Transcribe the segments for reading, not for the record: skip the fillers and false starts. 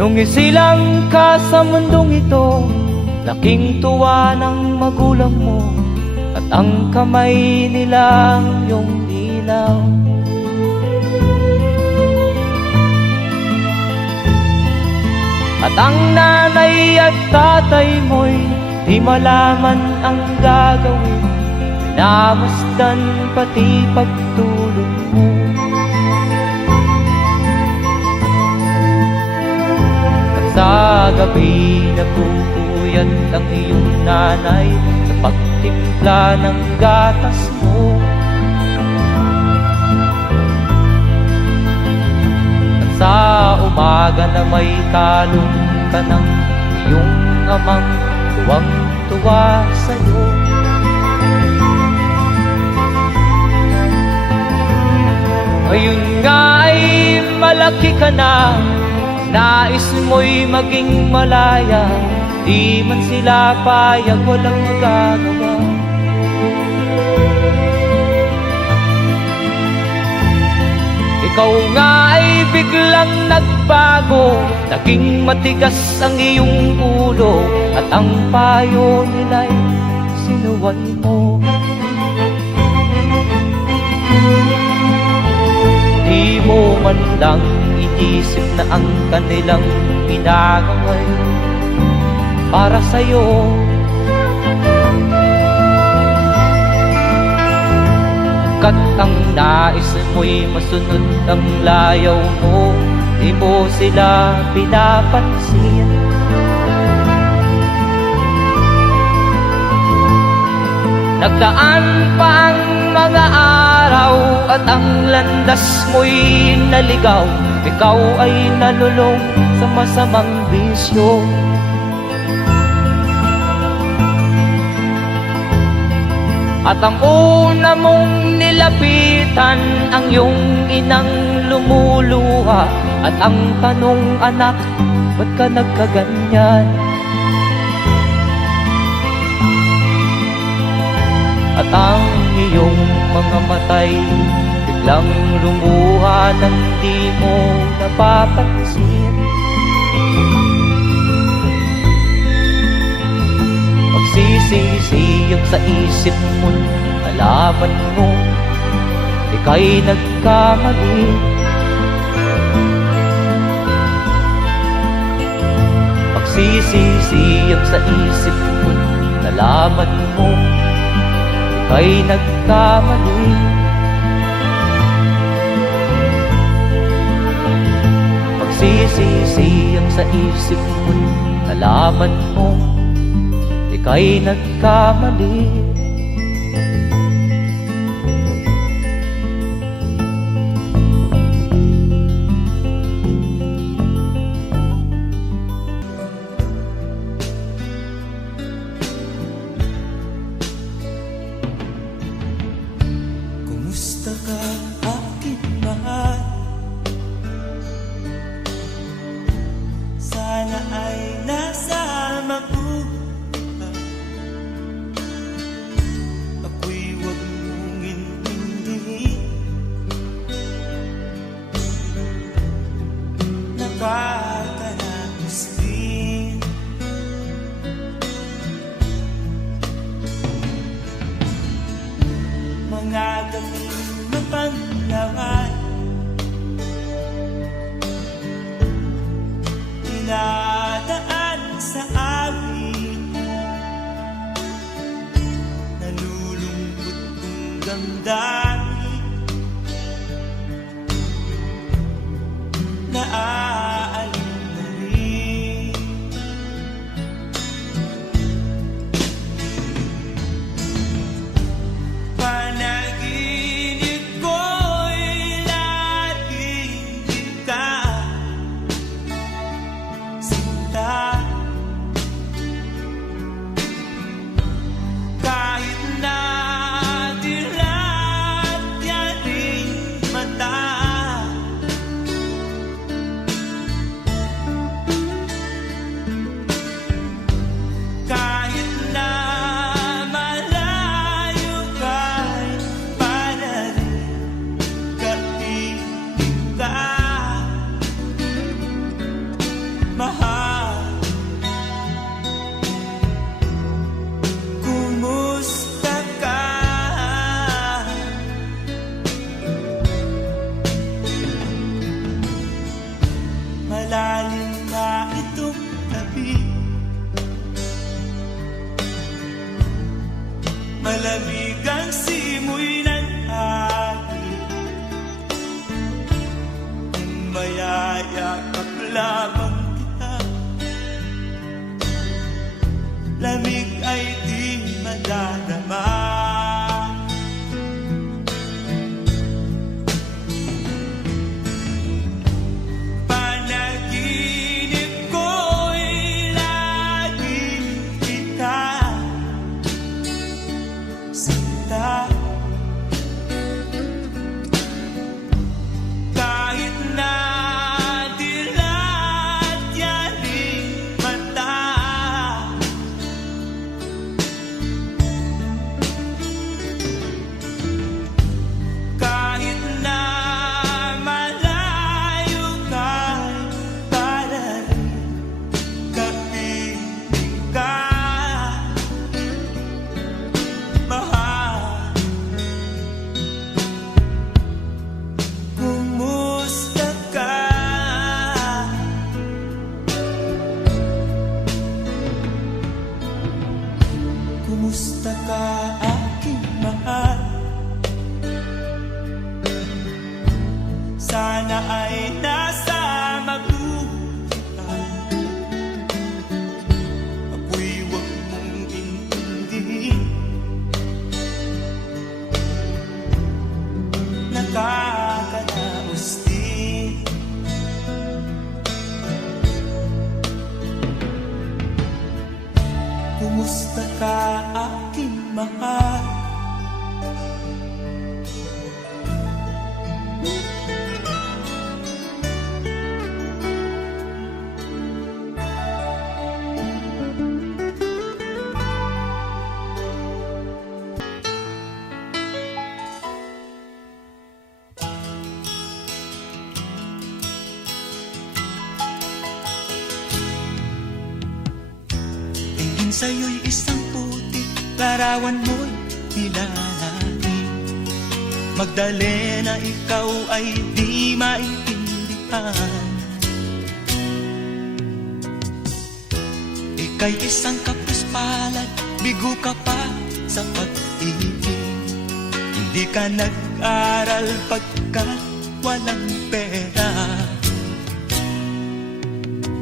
Nung isilang ka sa mundong ito, laking tuwa ng magulang mo, at ang kamay nila iyong ilaw. At ang nanay at tatay mo'y di malaman ang gagawin, minamasdan pati pagtulog mo. At sa gabi napupuyat ang iyong nanay sa pagtimpla ng gatas mo. At sa umaga na may talong ka ng iyong amang tuwang-tuwa sa'yo. Ngayon nga ay malaki ka na, nais mo'y maging malaya, di man sila payag, walang magagawa. Ikaw nga ay biglang nagbago, naging matigas ang iyong ulo, at ang payo nila'y sinuway mo. Di mo man lang inisip na ang kanilang ginagaway para sa'yo. Kat ang nais mo'y masunod ang layaw mo, di mo sila pinapansin. Nagdaan pa ang mga araw at ang landas mo'y naligaw, ikaw ay nalulong sa masamang bisyo. At ang una mong nilapitan ang iyong inang lumuluha, at ang tanong, anak, ba't ka nagkaganyan? At ang iyong mga matay biglang lumuha nang di mo napapansin. Magsisisiyag sa isip mo, nalaman mo ika'y nagkamali. Magsisisiyag sa isip mo, nalaman mo ika'y nagkamali. Magsisisiyag sa isip mo, nalaman mo ika'y nagkamali. Kumusta ka, aking mahal? Sana ay nasa mabuti. Ako'y huwag mong intindihin. Nakakaraos din. Mga gabing mapanglawan, dinadaan sa amin, nalulungkot kong damdamin, naaalala malalim na itong gabi. Malamig ang simoy ng hangin, kung mayayakap lamang kita, lamig ay di madadama. Panaginip ko'y laging kita, sinta. Kahit na dilat yaning mata, kahit na malayo ka'y palarin, kapiling ka, mahal. Kumusta ka? Kumusta ka, aking mahal? Sana ay nasa mabuti ka. Ako'y huwag mong intindihin, nakakaraos din. Kumusta ka, aking mahal? Tingin sa'yo'y isang putik, larawan mo'y nilalangin. Magdalena, ikaw ay di maintindihan. Ika'y isang kapuspalad, bigo ka pa sa pag-ibig. Hindi ka nag-aral pagkat walang pera,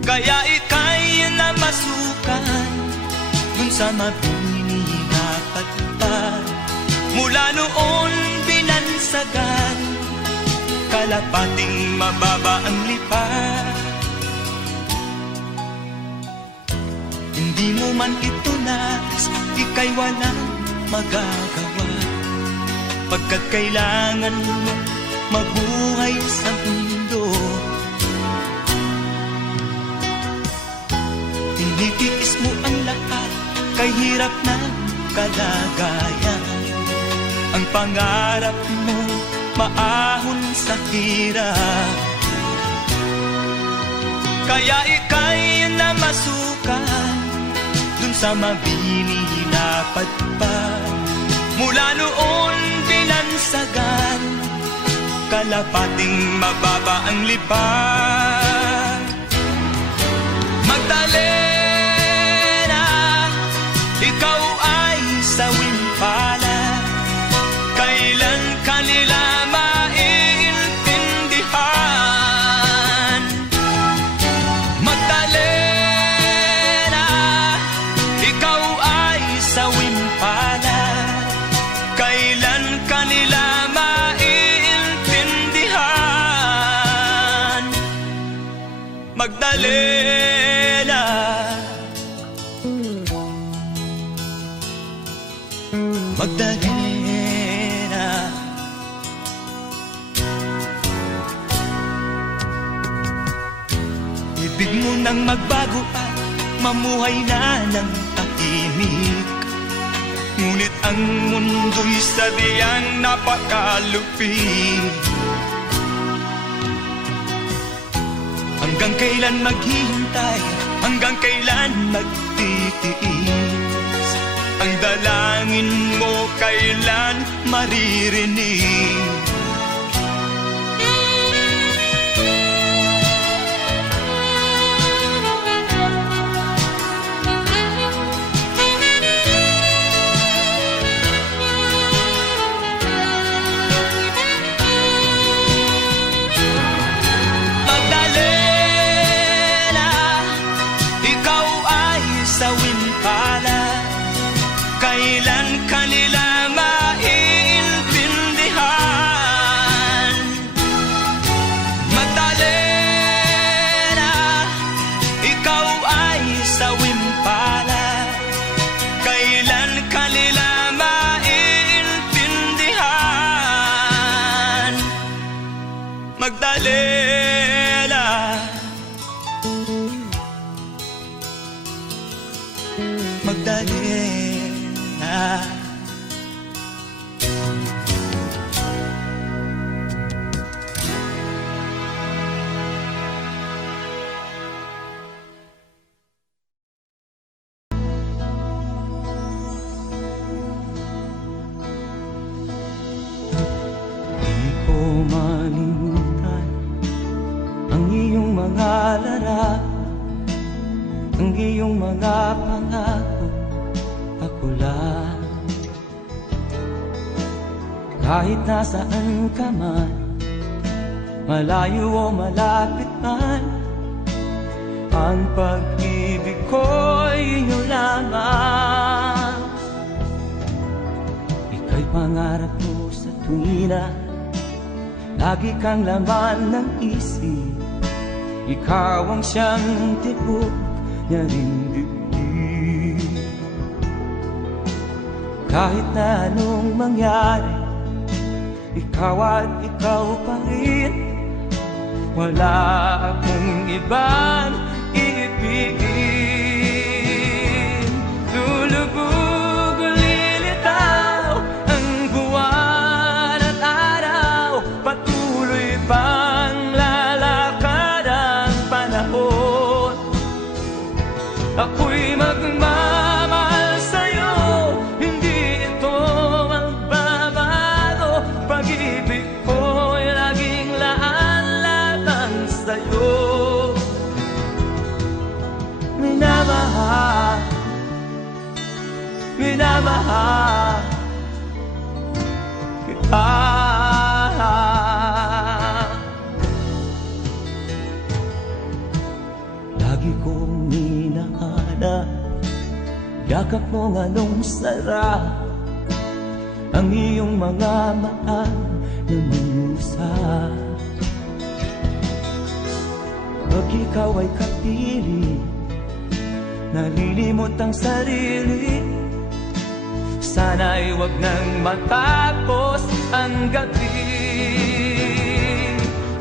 kaya ika'y namasukan dun sa mabini na pagpad. Mula noon binansagan, kalapating mababa ang lipad. Hindi mo man ito nais, ika'y walang magagawa, pagkat kailangan mo mabuhay sa mundo. Tinitiis mo ang lahat, kay hirap ng kalagayan. Ang pangarap mo, maahon sa hirap, kaya ika'y namasukan dun sa mabini na padpad. Mula noon binansagan, kalapating mababa ang lipad. Magdalena, ikaw ay sawing palad, kailan kanila maiintindihan? Magdalena, ikaw ay sawing palad, kailan kanila maiintindihan? Magdalena, Magdalena, ibig mo nang magbago at mamuhay na ng tahimik. Ngunit ang mundo'y sadyang napakalupit. Hanggang kailan maghihintay, hanggang kailan magtitiis? Ang dalangin mo kailan maririnig? Magdalena. Magdalena. Di ko malimutan ang iyong mga larawan, ang iyong mga pangako, ako lang. Kahit nasaan ka man, malayo o malapit man, ang pag-ibig ko'y iyo lamang. Ika'y pangarap ko sa tuwina, lagi kang laman ng isip. Ikaw ang siyang tibok niya ring dibdib. Kahit na anong mangyari, ikaw at ikaw pa rin. Wala akong ibang iibigin. Lulubog o lilitaw ang buwan at araw, patuloy pang lalakad ang panahon. Ako'y magmamahal sa'yo, hindi ito magbabago. Pag-ibig ko'y laging laan-latang sa'yo. Minamahal, minamahal kita. Lagi kong hinahanap yakap mo nga nung sarap, ang iyong mga mata na minusap. Pag ikaw ay kapiling, nalilimot ang sarili. Sana'y wag nang matapos ang gabi.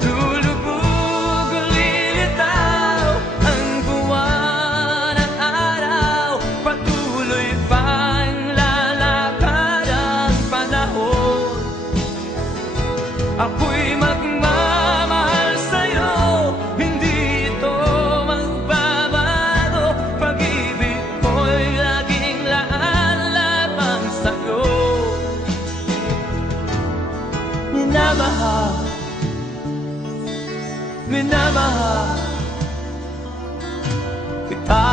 Lulubog o lilitaw ang buwan at araw, patuloy pang lalakad ang panahon. Ako'y magmamahal sa'yo, hindi ito magbabago. Pag-ibig ko'y laging laan lamang sa'yo. Minamahal, minamahal kita.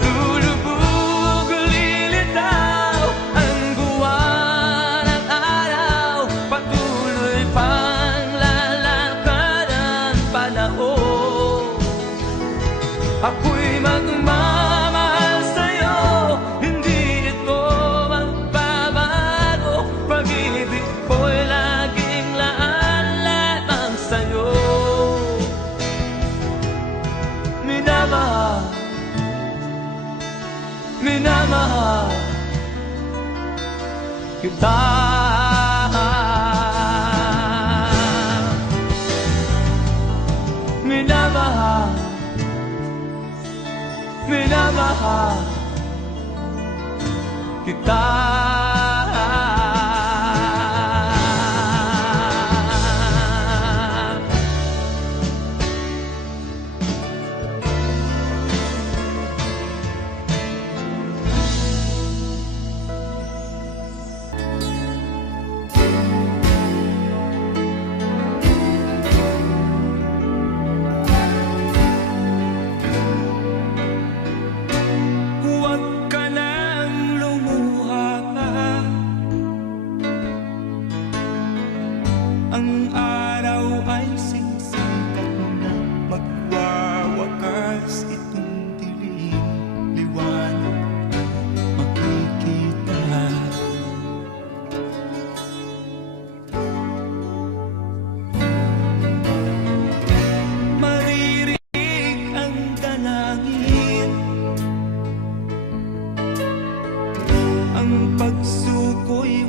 Lulubog o lilitaw ang buwan at araw, patuloy pang lalakad ang panahon. Ako'y magmamahal sa'yo, hindi ito magbabago. Pag-ibig ko'y laging laan lamang sa'yo. Minamahal, minamahal kita. Minamahal, minamahal kita. Huwag ka nang lumuha pa, ang araw ay sisikat na, magwawakas itong dilim, liwanag makikita. Maririnig ang dalangin, ang pagsuko'y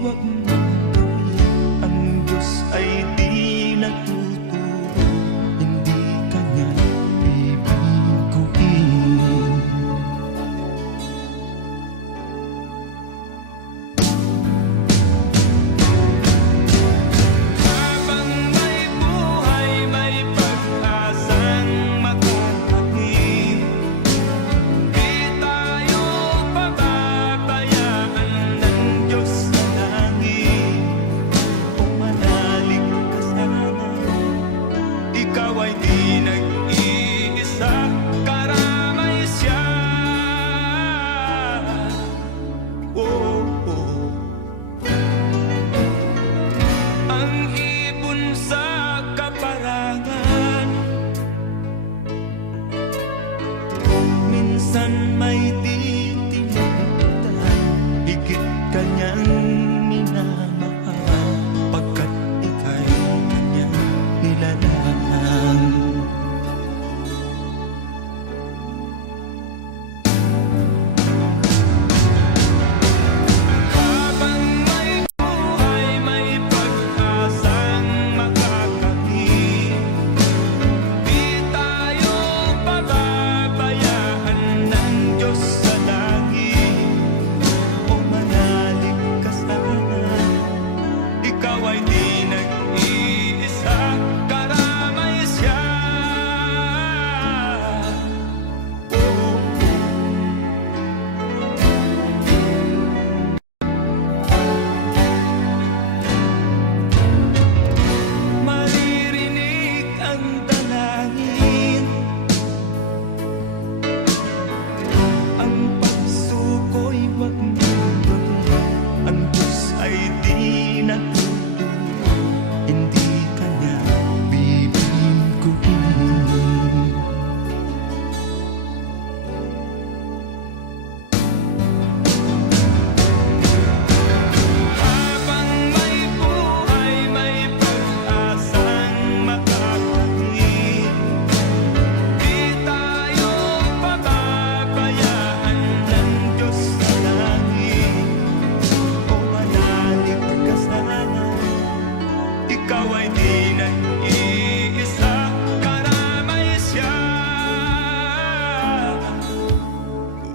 ikaw ay di nag-iisa, karamay siya.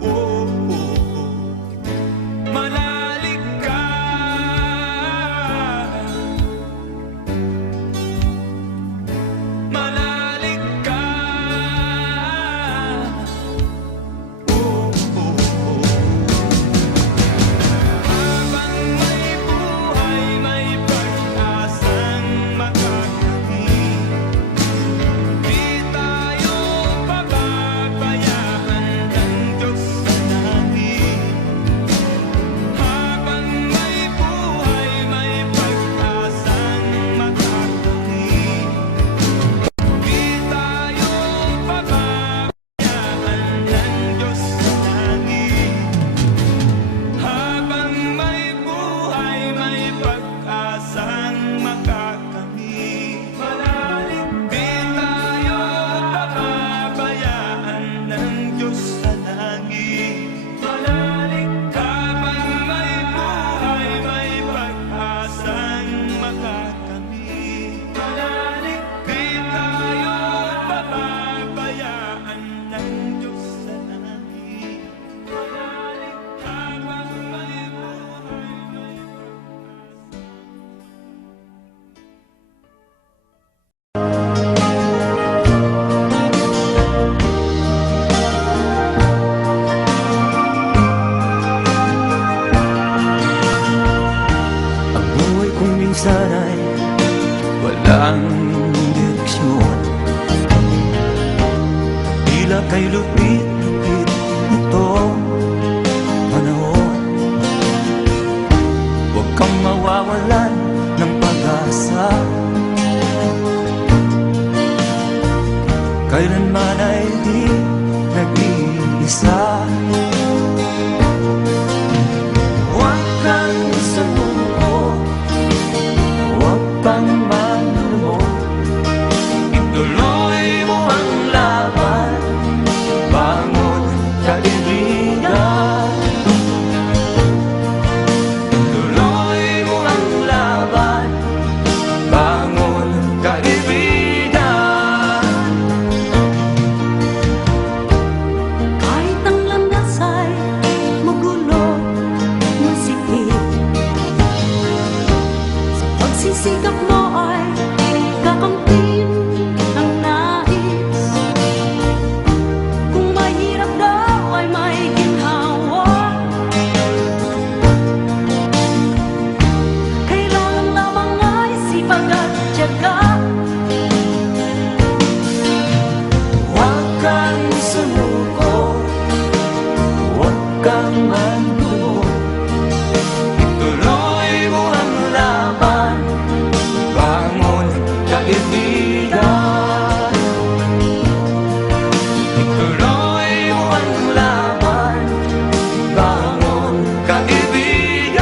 Oh, oh, oh. Manalig ka, manalig ka. Oh, oh, oh. Habang may buhay, may pag-asang makakamit. Di tayo pababayaan ng Diyos sa langit. Habang may buhay, may pag-asang makakamit. Di tayo pababayaan ng Diyos sa langit. Habang may buhay, may pag-asang makakamit. Manalig, di tayo pababayaan ng Diyos sa langit. Manalig, habang may buhay, may pag-asang makakamit. Manalig, di tayo pababayaan ng Diyos sa langit. Manalig, habang may buhay, may Ang buhay kong minsan ay walang direksyon. Tila kay lupit-lupit itong panahon. Huwag kang mawawalan ng pag-asa. Kailanman ay di nag-iisa. Huwag kang sumuko, huwag pang manlumod. Ituloy mo ang laban, bangon kaibigan. Ituloy mo ang laban, bangon kaibigan. Kahit ang landas ay magulo, masikip, sa pagsisikap mo ay kakamtin ang nais. Kung mahirap daw ay may ginhawa, kailangan lamang ay sipag at tiyaga. Huwag kang sumuko, huwag kang manlumod. Ituloy mo ang laban, bangon kaibigan. Ituloy mo ang laban, bangon kaibigan.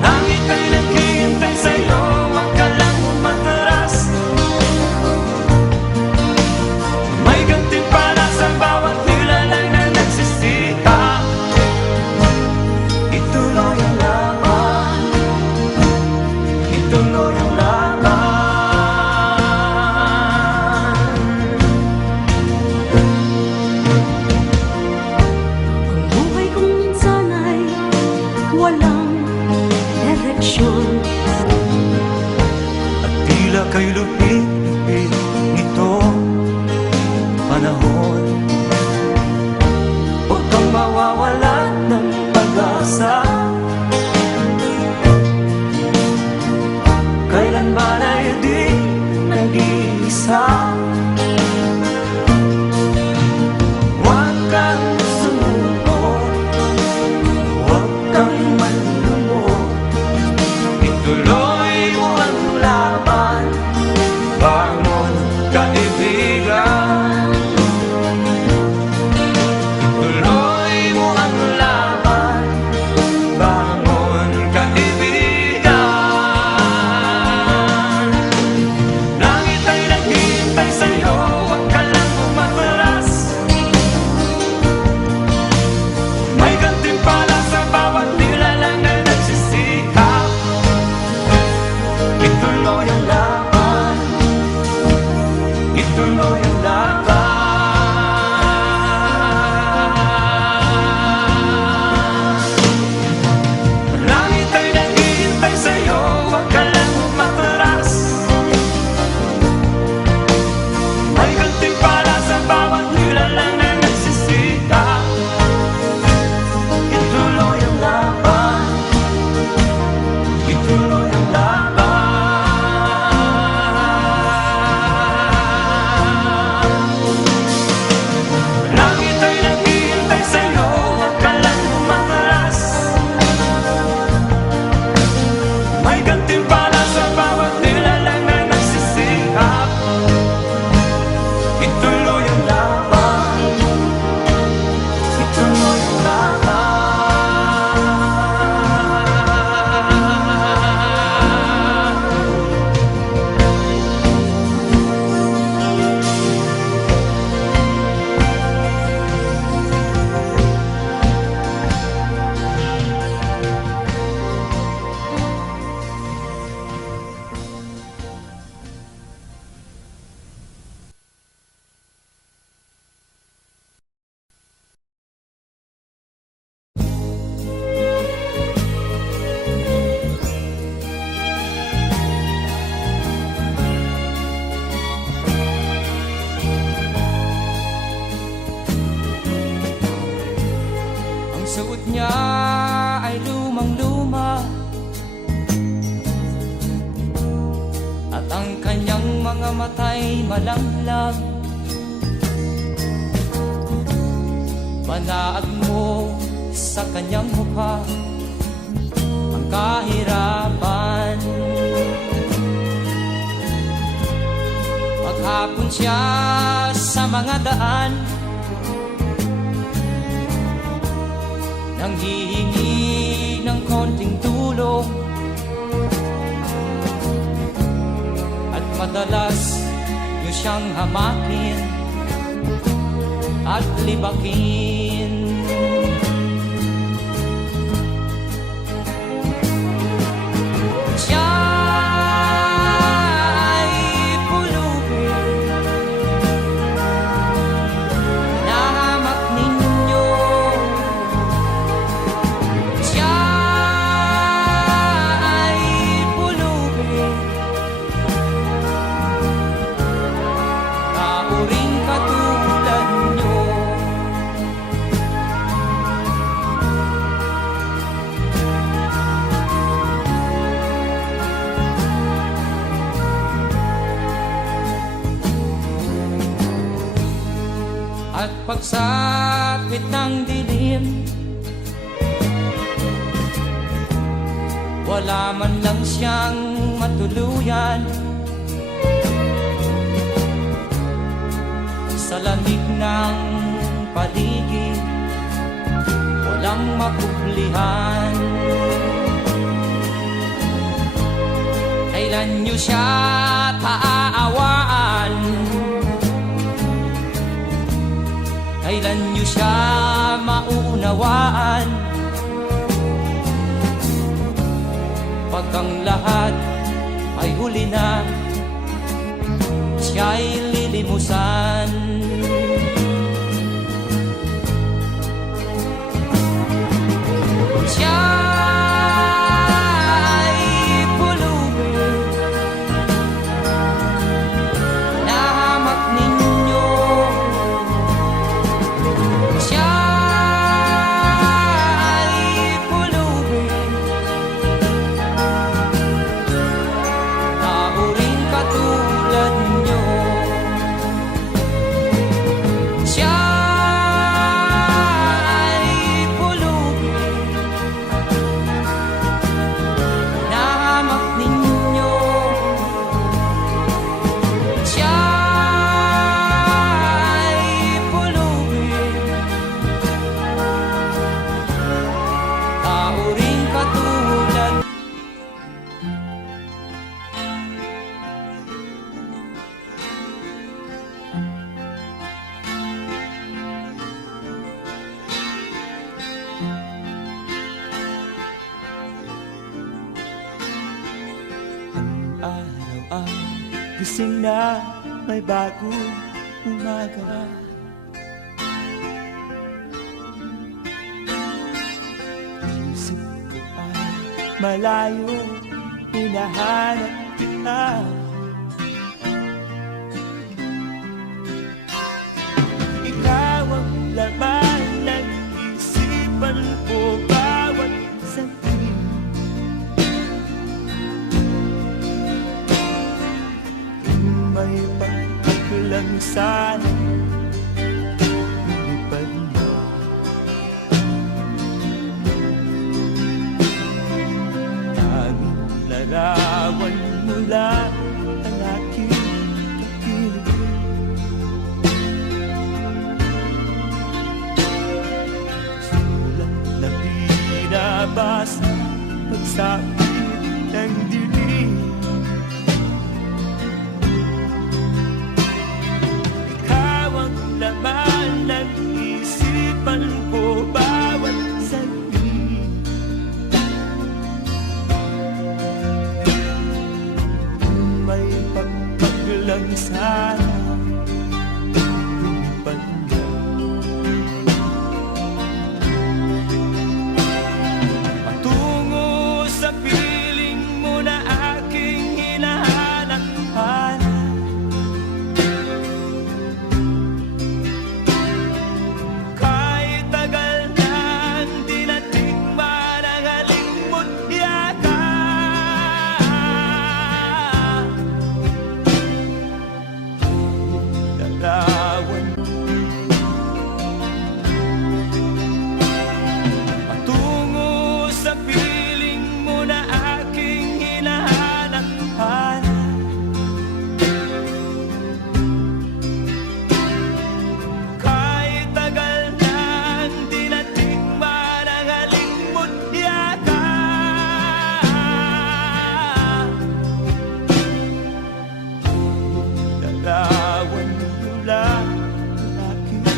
Langit ay naghihintay sa'yo, huwag ka lang umatras. May gantimpala sa bawat nilalang na nagsisita. Ituloy ang laban, ituloy ang laban. Ang buhay kong minsan ay walang direksyon. At tila kay lupit-lupit nitong panahon. Huwag kang mawawalan ng pag-asa. Kailanman ay di nag-iisa. Huwag kang sumuko, huwag kang manlumod. Ituloy mo ang laban, bangon kaibigan. Ituloy mo ang laban, bangon kaibigan. May gantimpala sa bawat nilalang na nagsisikap ituloy ang laban, ituloy ang laban. Ang suot niya ay lumang-luma, at ang kanyang mga mata'y malanglang. Panaag mo sa kanyang mukha ang kahirapan. Maghapon siya sa mga daan, nanghihingi ng konting tulong, at madalas niyo siyang hamakin at libakin. Siya ay pulubin, nahamak ninyo. Siya ay pulubin, kauring katulad nyo. At pagsapit ng dilim, wala man lang siyang matuluyan. Sa lamig ng paligid, walang mapuplihan. Kailan niyo siya taaawaan? Kailan niyo siya maunawaan? Pag ang lahat ay huli na, siya'y lilimusan. Siya'y pulubin, nahamak ninyo. Siya'y pulubin, nauring katulad nyo. Siya'y pulubin, nahamak ninyo. Siya'y pulubin, kauring katulad. Araw ay gising na, may bagong umaga. Isip ko ay malayo, hinahanap kita. Ikaw ang laman ng isipan ko bawat sandali. May pagkaklang sana lumipad na. Tanging larawan mula ang aking kapiling. Sulat na binabasa pagsapit ng dilim. Ikaw ang laman ng isipan ko bawat saglit. May pagpaglang sana lumipad na. Patungo sa piling mo na aking hinahanap-hanap. Kahit tagal nang di natikman ang halimot yata. Larawan patungo sa piling mo na aking hinahanap-hanap. Kahit tagal nang di natikman ang halimot yata. Larawan mula ang aking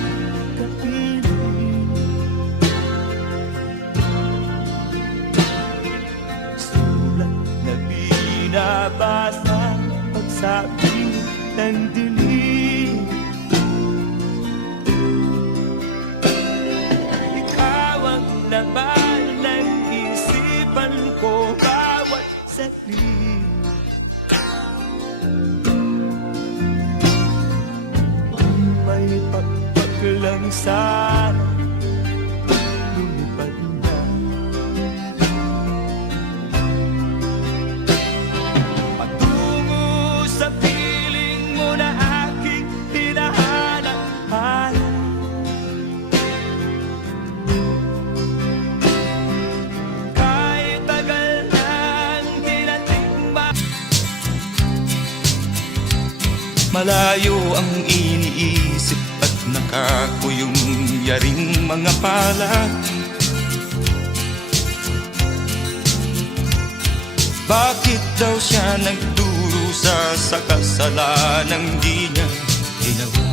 kapiling. Sulat na binabasa pagsabi ng dilim. Ikaw ang laman ng isipan ko bawat saglit. May pagpaglang sana lumipad na. Patungo sa piling mo na aking hinahanap-hanap. Kahit tagal nang di natikman. Malayo ang iniisip at nakakuyong yaring mga palad. Bakit daw siya nagdurusa sa kasalanang di niya ginawa?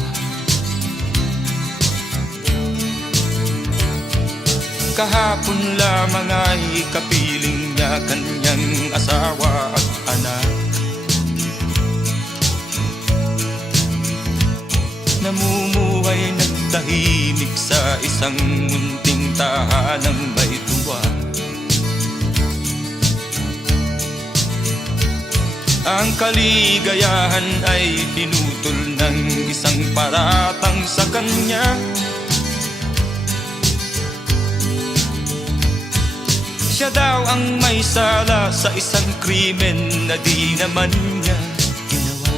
Kahapon lamang ay kapiling niya kanyang asawa at anak. Namumuhay nagtahimik sa isang munting tahanang may tuwa. Ang kaligayahan ay pinutol ng isang paratang sa kanya. Siya daw ang may sala sa isang krimen na di naman niya ginawa.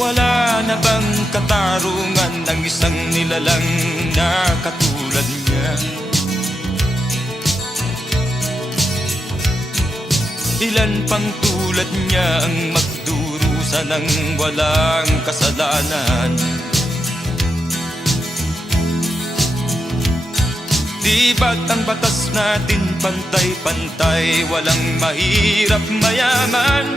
Wala na bang katarungan ng isang nilalang na katulad niya? Ilan pang tulad niya ang magdurusa ng walang kasalanan? Di ba't ang batas natin pantay-pantay, walang mahirap mayaman?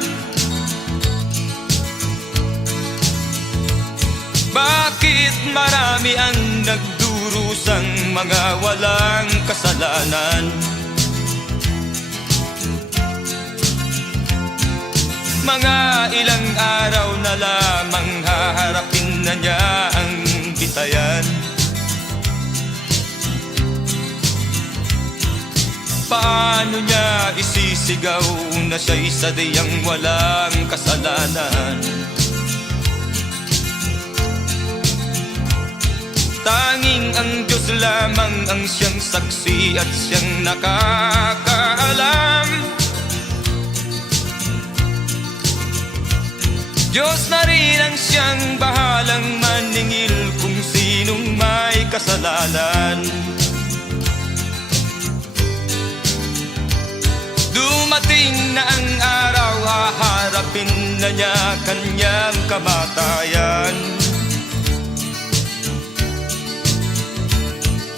Bakit marami ang nagdurusang mga walang kasalanan? Mga ilang araw na lamang haharapin na niya ang bitayan. Paano niya isisigaw na siya'y sadyang walang kasalanan? Tanging ang Diyos lamang ang siyang saksi at siyang nakakaalam. Diyos na rin ang siyang bahalang maningil kung sinong may kasalanan. na niya kanyang kamatayan.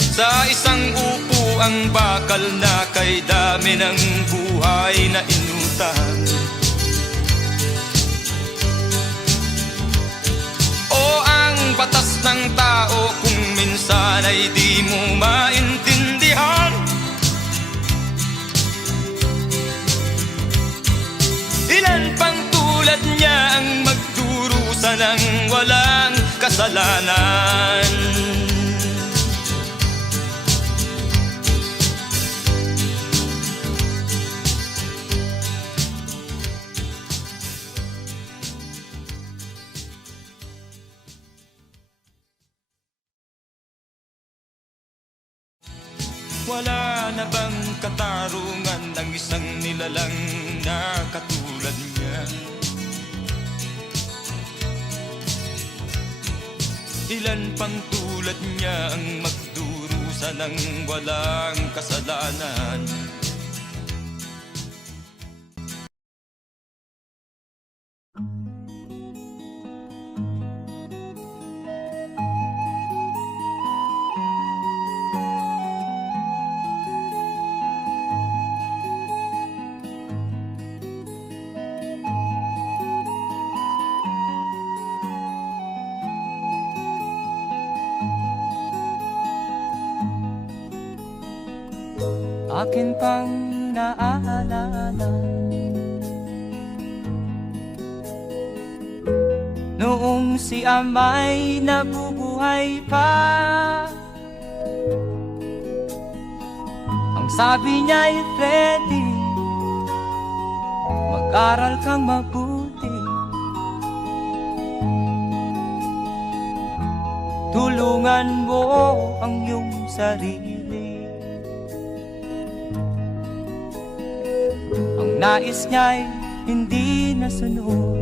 Sa isang upo ang bakal na kay dami ng buhay na inutang. O ang batas ng tao kung minsan ay di mo maintindihan. Ilan pang tulad niya ang magdurusa ng walang kasalanan. Wala na bang katarungan ng isang nilalang na katulad niya? Ilan pang tulad niya ang magdurusa ng walang kasalanan? Akin pang naaalala noong si ama'y nabubuhay pa. Ang sabi niya'y Freddy, mag-aral kang mabuti, tulungan mo ang iyong sarili. Ang nais niya'y hindi nasunod,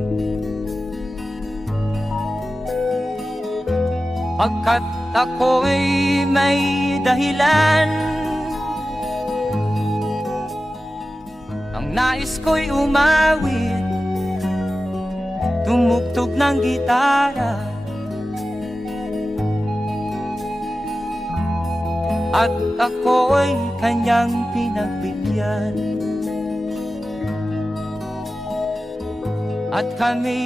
pagkat ako'y may dahilan. Ang nais ko'y umawit, tumugtog ng gitara, at ako'y kanyang pinagbigyan. At kami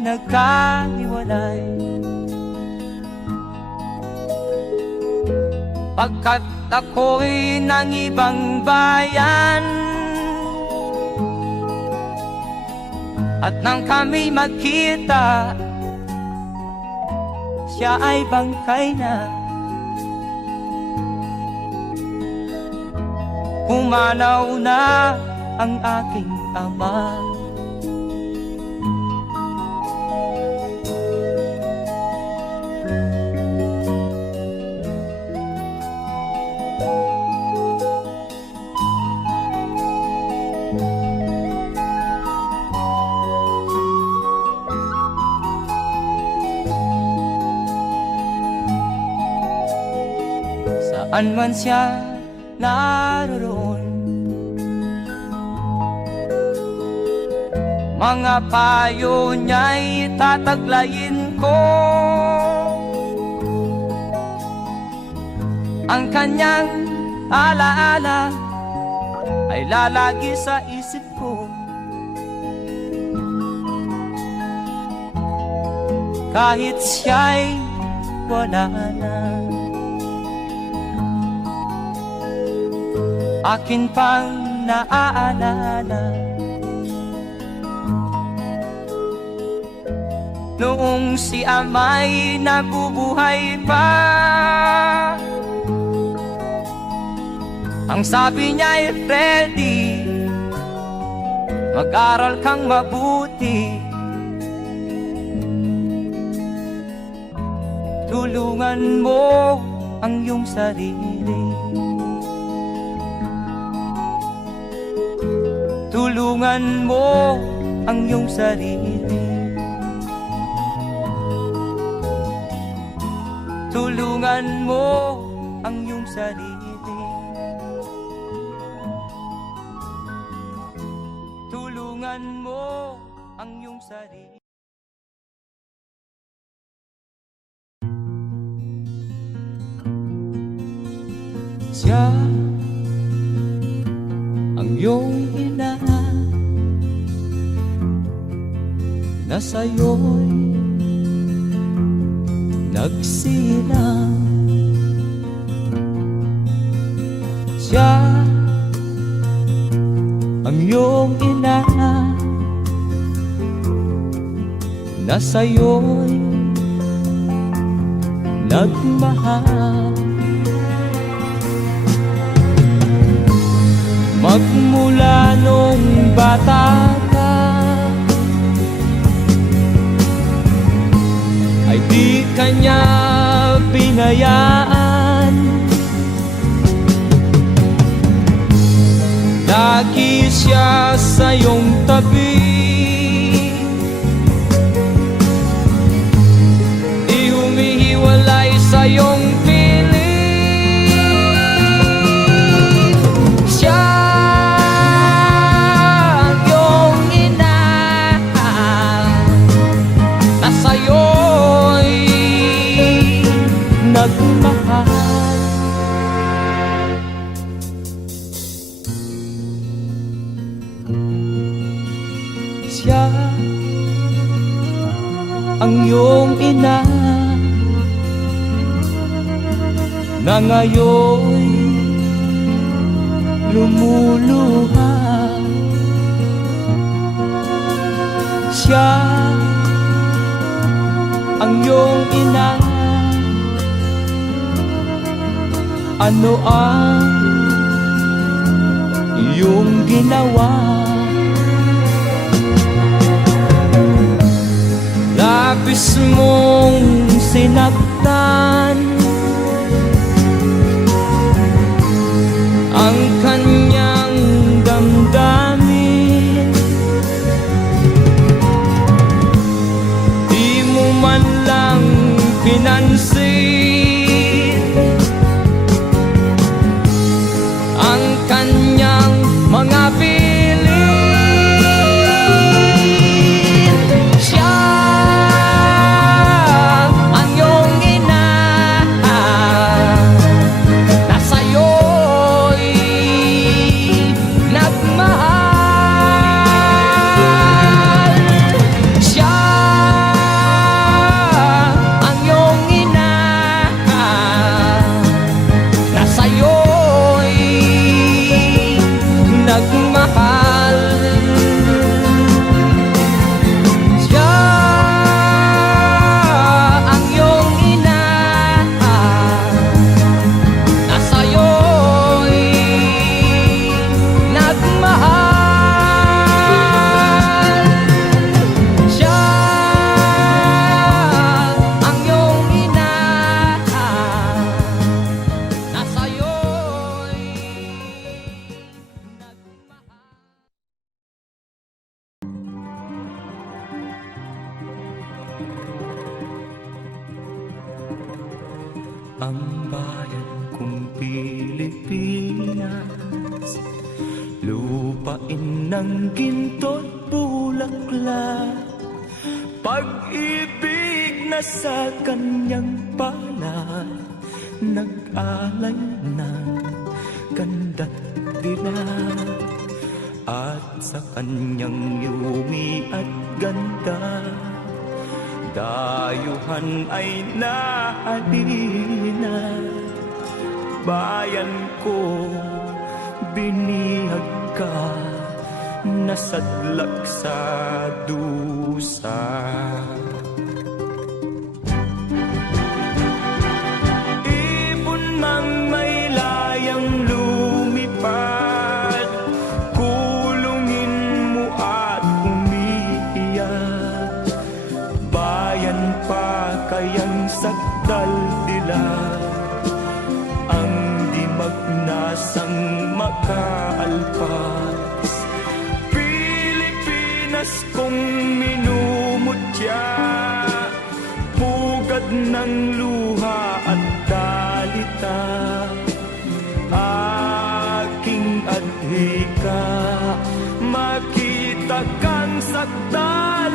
nagkahiwalay, pagkat ako'y ng ibang bayan. At nang kami magkita, siya ay bangkay na. Pumanaw na ang aking ama. Saan man siya naroon, mga payo niya'y tataglayin ko. Ang kanyang alaala ay lalagi sa isip ko, kahit siya'y wala na. Akin pang naaalala noong si ama'y nabubuhay pa. Ang sabi niya'y Freddy, mag-aral kang mabuti, tulungan mo ang iyong sarili, tulungan mo ang iyong sarili, tulungan mo ang iyong sarili, tulungan mo ang iyong sarili. sarili. Siya ang iyong ina na sa'yo'y nagsilang. Siya ang iyong ina na sa'yo'y nagmahal. Magmula nung bata ka ay di kanya binayaan. Lagi siya sa iyong tabi, di humihiwalay sa iyong piling. Siya ang iyong ina na sa'yo'y nagmahal. Siya ang iyong ina na ngayon lumuluha. Siya ang iyong ina, ano ang iyong ginawa? Labis mong sinaktan ang kanyang damdamin. Di mo man lang pinansin ang kanyang mga piling. Siya ang iyong ina na sa'yo'y nagmahal. Siya ang iyong ina na sa'yo'y nagmahal. Siya ang iyong ina na sa'yo'y nagmahal. Siya ang iyong ina na sa'yo'y nagmahal. Ang bayan kong Pilipinas, lupain ng ginto't bulaklak, pag-ibig na sa kanyang palad, nag-alay ng ganda't dilag. At sa kanyang yumi at ganda, dayuhan ay nahalina. Bayan ko, binihag ka, nasadlak sa dusa. Ibon mang may layang lumipad, kulungin mo at umiiyak. Bayan pa kayang sakdal dilag, ang di magnasang makaalpas. Pilipinas kong minumutya, pugad ng luha at dalita. Aking adhika, makita kang sakdal,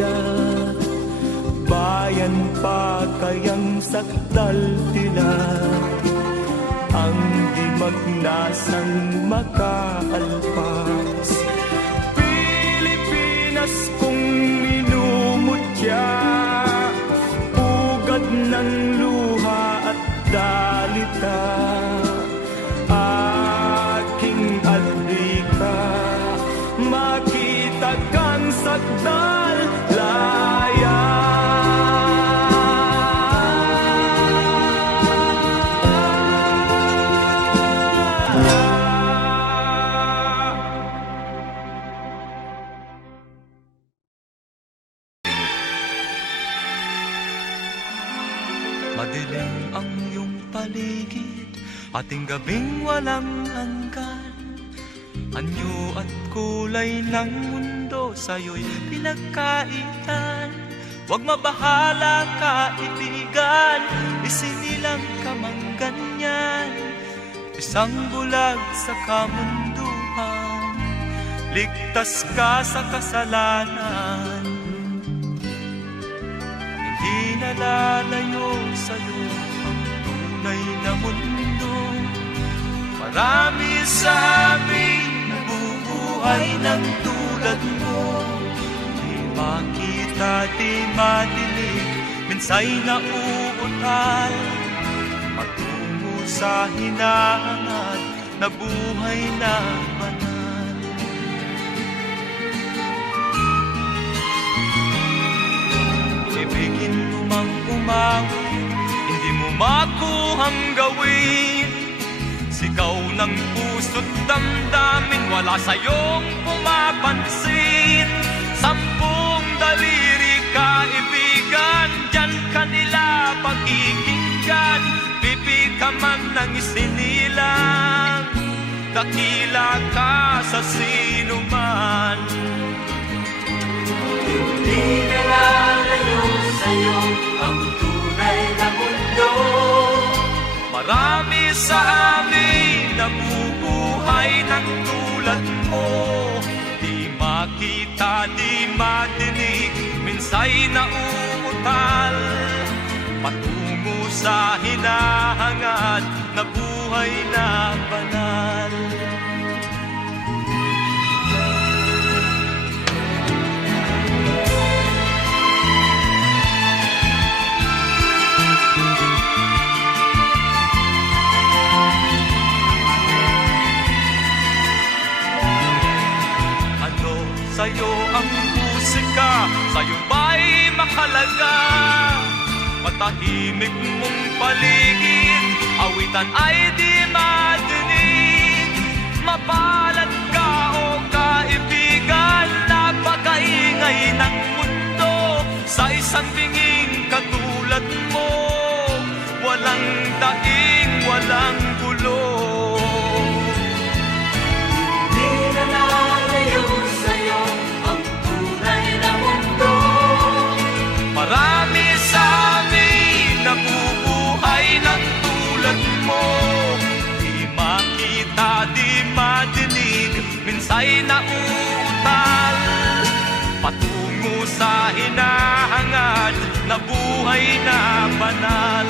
tiyak. Bayan pa kayang sakdal tila, ang di magnasang makaalpas. Pilipinas kong minumutya, ugat ng luha at dalita. Aking adlika, makita kang sakdal laya. Madilim ang iyong paligid, ating gabing walang hanggan. Anyo at kulay ng mundo sa'yo'y pinagkaitan. Huwag mabahala kaibigan, isinilang ka mang ganyan. Isang bulag sa kamunduhan, ligtas ka sa kasalanan. Hindi nalalayo sa'yo ang tunay na mundo. Marami sa amin nabubuhay ng tulad mo. Di makita, di madinig, minsay nauutal. Patungo sa hinahangat na buhay na banal. Ibigin mo mang umawi, hindi mo makuhang gawin. Sigaw ng puso't damdamin, wala sa'yong pumapansin. Sampung daliri kaibigan, diyan kanila pakikinggan. Pipi ka man ng isinilang, dakila ka sa sinuman. Hindi nalalayo sa'yo ang tunay na mundo. Marami sa amin nabubuhay ng tulad mo. Di makita, di madinig, minsay nauutal. Patungo sa hinahangad na buhay na banal. Sa'yo ang musika, sa'yo ba'y makalaga? Matahimik mong paligid, awitan ay di madinig. Mapalad ka o kaibigan, napakaingay ng mundo. Sa isang binging katulad mo, walang daing, walang gulo. Di na nalayo sa'yo ang tunay na mundo. Marami sa amin nabubuhay ng tulad mo. Di makita, di madinig, minsay nauutal. Patungo sa hinahangad na buhay na banal.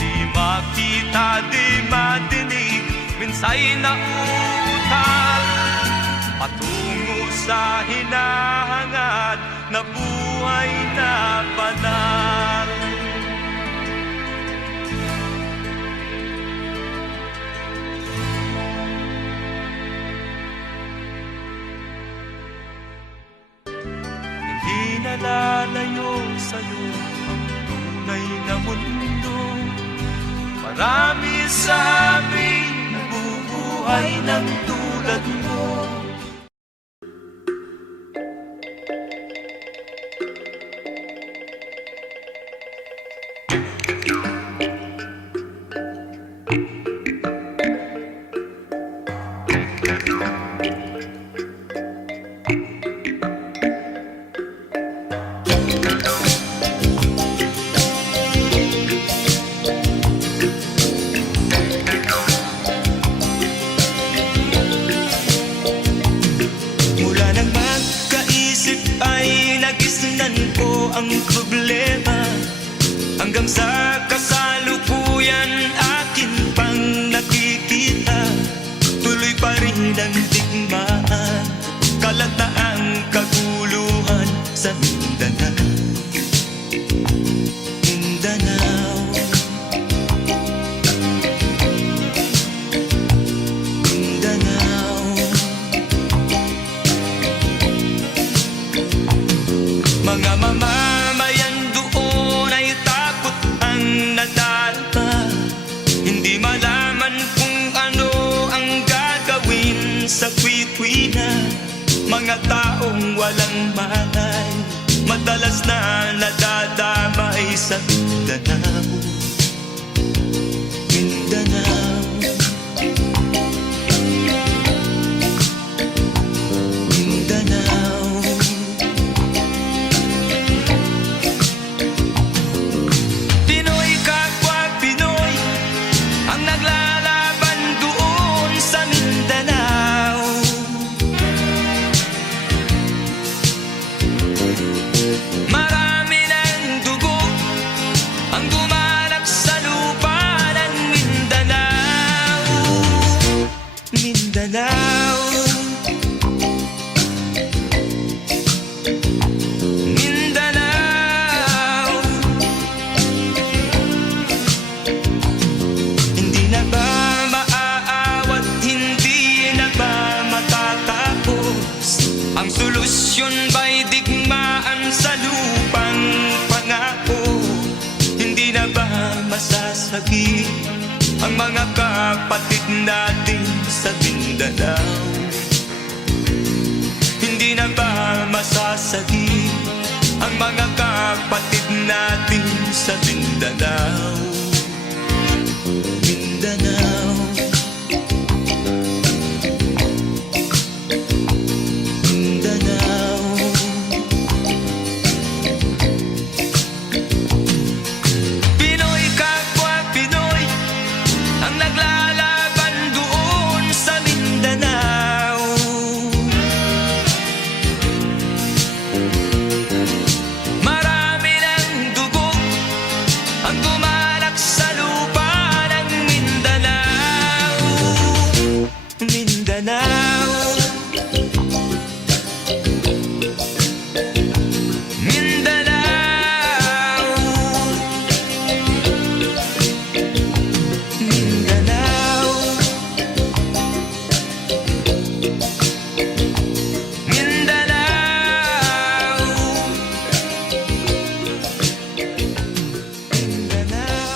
Di makita, di madinig, minsay nauutal. Patungo sa hinahangad na buhay na banal. Hindi nalalayo sa'yo ang tunay na mundo. Marami sa amin nabubuhay ng tulad mo. isip ay nagisnan ko ang problema. Hanggang sa kasalukuyan akin pang nakikita, tuloy pa rin ang digmaan, kalat na ang kaguluhan sa Mindanao. Mindanao, Mindanao. Mga mamamayan doon ay takot ang nadalpa, hindi malaman kung ano ang gagawin sa kwit-kwina. Mga taong walang malay, madalas na nadadamay sa Mindanao. Mindanao, Mindanao. Pinoy kapwa Pinoy ang naglalaban doon sa Mindanao. Marami ng dugo ang dumalak sa lupa ng Mindanao. Mindanao, Mindanao. Hindi na ba maaawat, hindi na ba matatapos? Ang solusyon ba'y digmaan sa lupang pangako? Hindi na ba masasagi ang mga kapatid natin sa Mindanao? Hindi na ba masasagi ang mga kapatid natin sa Mindanao? Mindanao, Mindanao. Pinoy kapwa Pinoy ang naglalaban doon sa Mindanao. Marami ng dugo ang dumalak sa lupa ng Mindanao. Mindanao, Mindanao, Mindanao, Mindanao, Mindanao.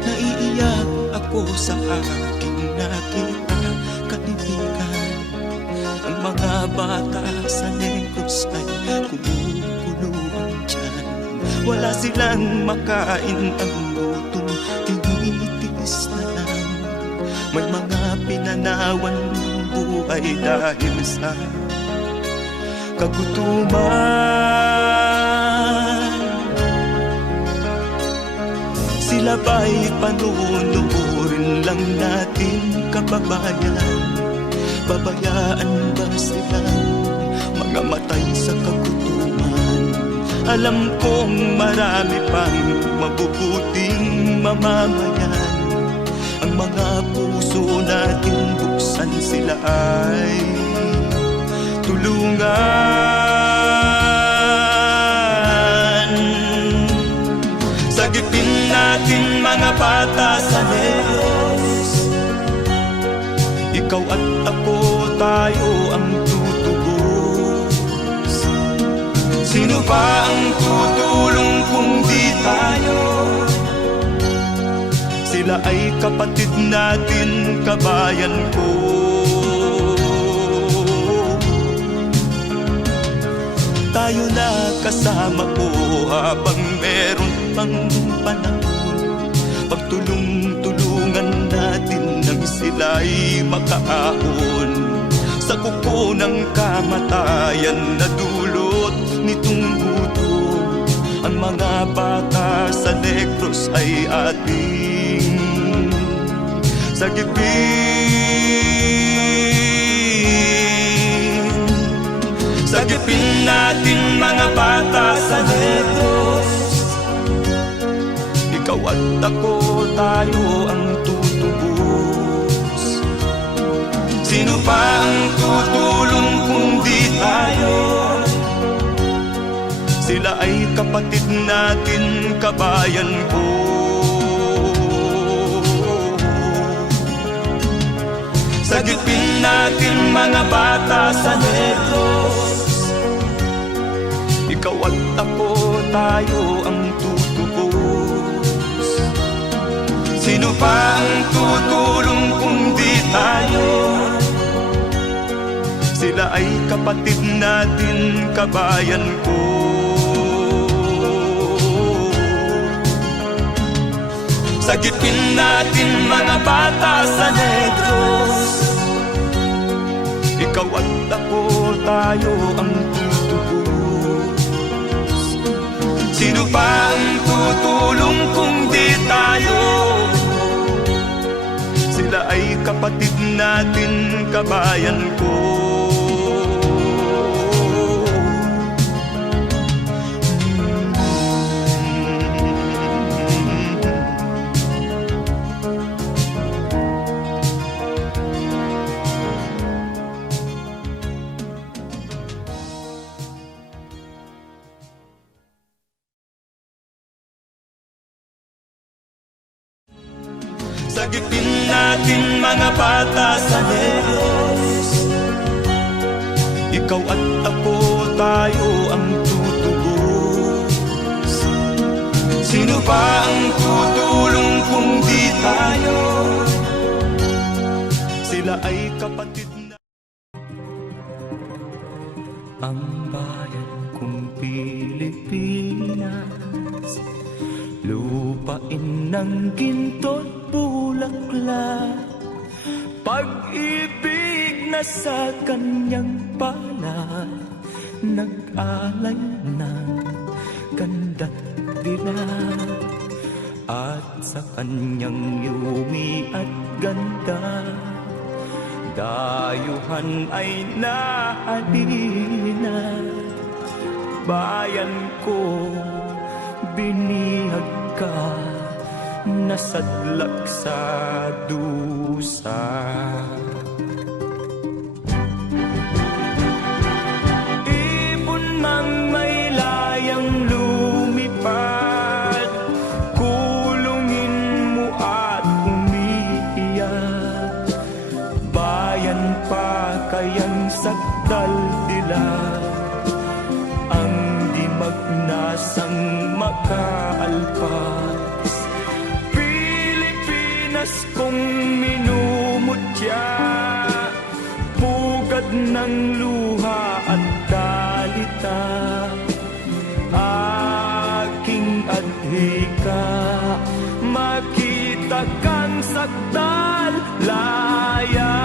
Naiiyak ako sa aking nakita, kaibigan. Ang mga bata sa Negros ay kumukuluan dyan. Wala silang makain, ang gutom tinitiis na lang. May mga pinanawan ng buhay dahil sa kagutuman. Sila ba'y panunurin lang natin, kababayan? Babayaan ba silang mga matay sa kagutuman? Alam kong marami pang mabubuting mamamayan. Ang mga puso natin buksan, sila ay tulungan. Sagipin natin mga bata sa Negros, ikaw at ako, tayo ang tutubos. Sino ba ang tutulong kung di tayo? Sila ay kapatid natin, kabayan ko. Tayo na kasama ko habang meron pang panahon. Pagtulong-tulungan taon sa kuko ng kamatayan na dulot nitong gutom. Ang mga bata sa Negros ay ating sagipin. Sagipin natin mga bata sa Negros. Ikaw at ako, tayo ang tutubos. Sino pa ang tutulong kung di tayo? Sila ay kapatid natin, kabayan ko. Sagipin natin mga bata sa Negros. Ikaw at ako, tayo ang tutubos. Sino pa ang tutulong kung di tayo? Sila ay kapatid natin, kabayan ko. Sagipin natin mga bata sa Negros. Ikaw at ako, tayo ang tutubos. Sino pa ang tutulong kung di tayo? Sila ay kapatid natin, kabayan ko. Sagipin natin mga bata sa Negros. Ikaw at ako, tayo ang tutubos. Sino pa ang tutulong kung di tayo? Sila ay kapatid na. Ang bayan kong Pilipinas, lupain ng ginto't bulaklak, pag-ibig na sa kanyang palad, nag-alay ng ganda't dilag. At sa kanyang yumi at ganda, dayuhan ay nahalina. Bayan ko, binihag ka, nasadlak sa dusa. Ibon mang may layang lumipad, kulungin mo at umiiyak. Bayan pa kayang sakdal dilag, ang di magnasang makaalpas. Pilipinas kong minumutya, pugad ng luha at dalita. Aking adhika, makita kang sakdal laya.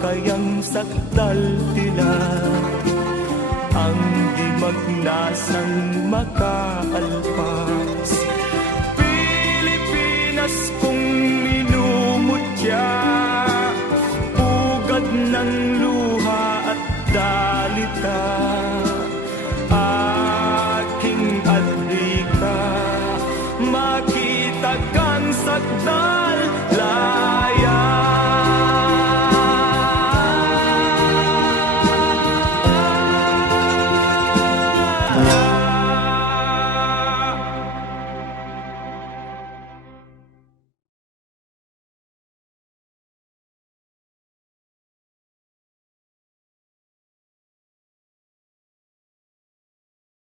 Kayang sakdal tila, ang di magnasang makaalpas.